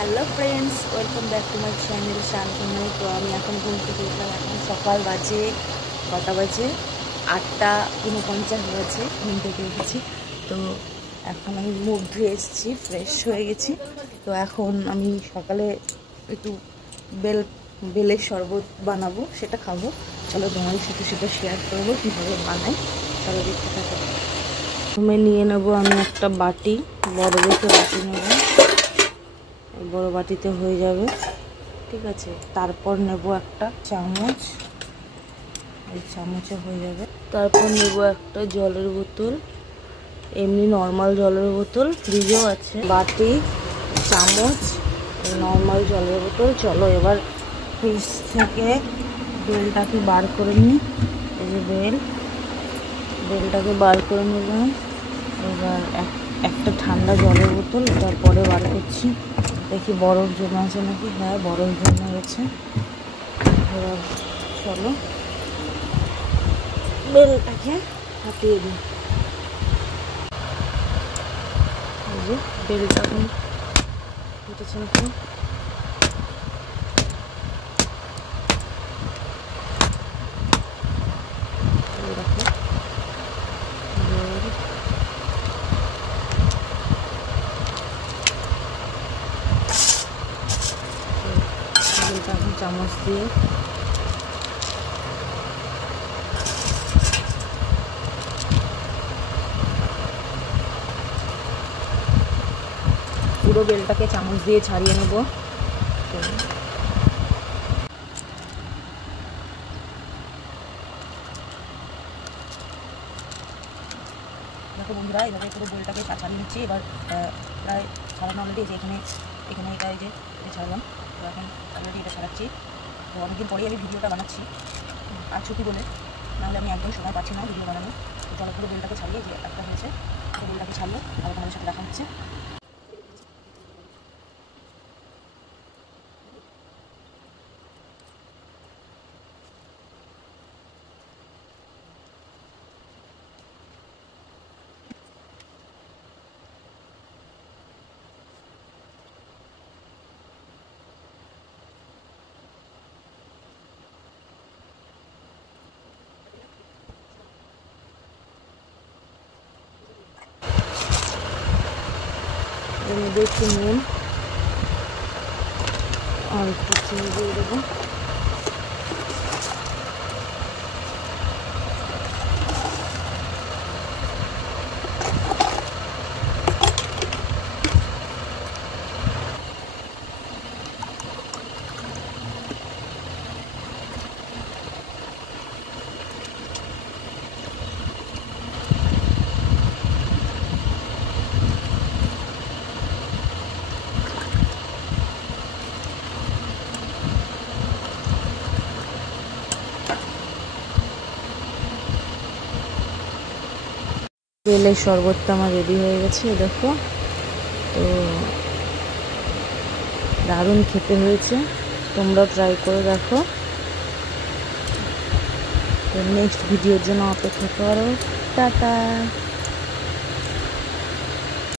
Hello friends, welcome back to my channel শান্তনুই। তো আমি এখন ঘুম থেকে উঠলাম। এখন সকাল বাজে কটা বাজে 8:49 বাজে। ঘুম থেকে উঠেছি। তো এখন আমি মুখ ধুয়ে এসেছি, ফ্রেশ হয়ে গেছি। তো এখন আমি সকালে একটু বেলের শরবত বানাবো, সেটা খাবো। চলো তোমাদের সাথে সেটা শেয়ার করবো কীভাবে বানাই। চলো দেখতে থাকো। প্রথমে নিয়ে নেবো আমি একটা বাটি, বড় দেখে বাটি নেবো। বড় বাটিতে হয়ে যাবে, ঠিক আছে। তারপর নেব একটা চামচ, এই চামচে হয়ে যাবে। তারপর নেব একটা জলের বোতল, এমনি নর্মাল জলের বোতল, ফ্রিজেও আছে। বাটি, চামচ, নর্মাল জলের বোতল। চলো এবার ফ্রিজ থেকে বেলটাকে বার করে নিই। এই যে বেলটাকে বার করে নিলাম। এবার একটা ঠান্ডা জলের বোতল, তারপরে বার করছি। দেখি বরফ জমে আছে নাকি। হ্যাঁ, বরফ জমে গেছে। এবার চলো বেলটাকে হাতিয়ে দিই। এই যে বেলটা এখন ফুটেছে নাকি। বেলটা এখন চামচ দিয়ে পুরো বেলটাকে চামচ দিয়ে ছাড়িয়ে নেব। দেখো বন্ধুরা, এভাবে পুরো বেলটাকে ছাড়িয়ে নিচ্ছি। এবার প্রায় ছাড়ানো অলরেডি। যে এখানে এটা এই যে ছাড়লাম। তো এখন অলরেডি এটা ছাড়াচ্ছি। তো অনেকদিন পরেই আমি ভিডিওটা বানাচ্ছি, আর ছুটি বলে, নাহলে আমি একদম সময় পাচ্ছি না ভিডিও বানানো। তো চলো পুরো বেলটাকে ছাড়িয়ে, যে একটা হয়েছে পুরো বেলটাকে ছাড়িয়ে আবার তোমাদের সাথে দেখা হচ্ছে। এর মধ্যে একটু নুন আর একটু চিনি দিয়ে দেবো। বেলের শরবতটা আমার রেডি হয়ে গেছে, দেখো। তো দারুণ খেতে হয়েছে, তোমরাও ট্রাই করে দেখো। তো নেক্সট ভিডিওর জন্য অপেক্ষা করো। টাটা।